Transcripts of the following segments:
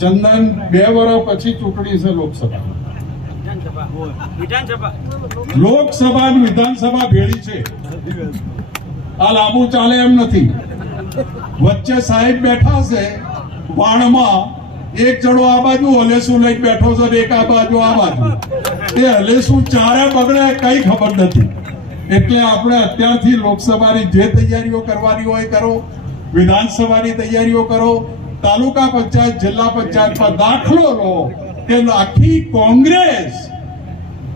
ચંદન બે વર્ષ પછી ચૂંટણી છે લોકસભા લોકસભા વિધાનસભા ભેળી છે. આ લાંબુ ચાલે એમ નથી. વચ્ચે સાહેબ બેઠા છે, વાણમાં, એક જણો આ બાજુ હલેસું લઈ બેઠો છે એક આ બાજુ આ બાજુ. એ હલેસું ચારે બગડે કઈ ખબર નથી. એટલે આપણે અત્યારથી લોકસભાની જે તૈયારીઓ કરવાની હોય કરો, વિધાનસભાની તૈયારીઓ કરો તાલુકા પંચાયત, જિલ્લા પંચાયતમાં દાખલો લો કે આખી કોંગ્રેસ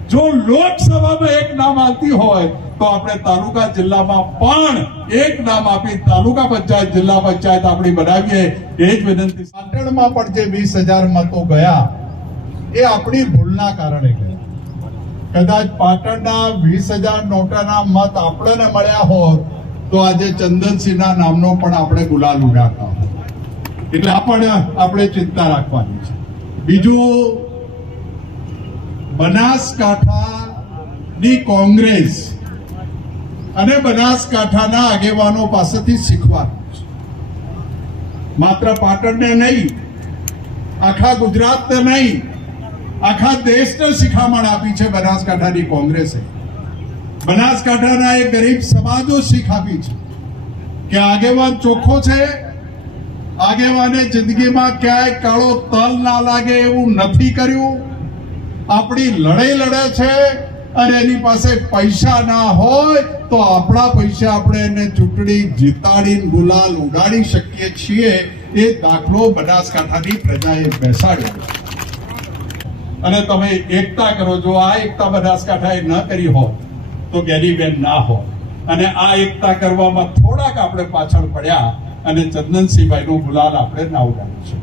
જો લોકસભામાં એક નામ આવતી હોય, તો આપણે તાલુકા જિલ્લામાં પણ એક નામ આપી તાલુકા પંચાયત, જિલ્લા પંચાયત આપણી બનાવીએ. એ જ વિનંતી. પાટણમાં પણ જે વીસ હજાર મતો ગયા, એ આપણી ભૂલના કારણે ગયા. કદાચ પાટણના વીસ હજાર નોટાના મત આપણને મળ્યા હોત, તો આજે ચંદનસિંહના નામનો પણ આપણે ગુલાલ ઉડાતા હોત. એટલે આ પણ આપણે ચિંતા રાખવાની છે. બીજું, બનાસકાંઠાની કોંગ્રેસ અને બનાસકાંઠાના આગેવાનો પાસેથી શીખવાનું છે. માત્ર પાટણને નહીં, આખા ગુજરાતને નહીં, આખા દેશને શિખામણ આપી છે બનાસકાંઠાની કોંગ્રેસે. બનાસકાંઠાના એ ગરીબ સમાજો શીખ આપી છે કે આગેવાન ચોખ્ખો છે આગેવાને જિંદગીમાં ક્યાંય કાળો તલ ના લાગે એવું નથી કર્યું. આપણી લડાઈ લડે છે અને એની પાસે પૈસા ના હોય તો આપણા પૈસા આપણે એને ચૂંટણી જીતાડીને ગુલાલ ઉડાડી શકીએ છીએ. એ દાખલો બનાસકાંઠાની પ્રજાએ બેસાડ્યો. અને તમે એકતા કરો જો આ એકતા બનાસકાંઠાએ ન કરી હોત તો ગેરીબેન ના હોત. અને આ એકતા કરવામાં થોડાક આપણે પાછળ પડ્યા અને ચંદનસિંહભાઈનો ગુલાલ આપણે ના છે.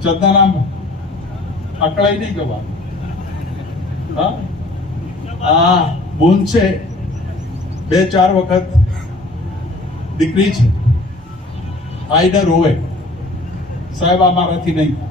શકીએ ચંદન આમ અકળાઈ નહીં ગવા આ બોન છે. બે, ચાર વખત દીકરી છે. આઈને હોય. સાહેબ, આ મારાથી નહીં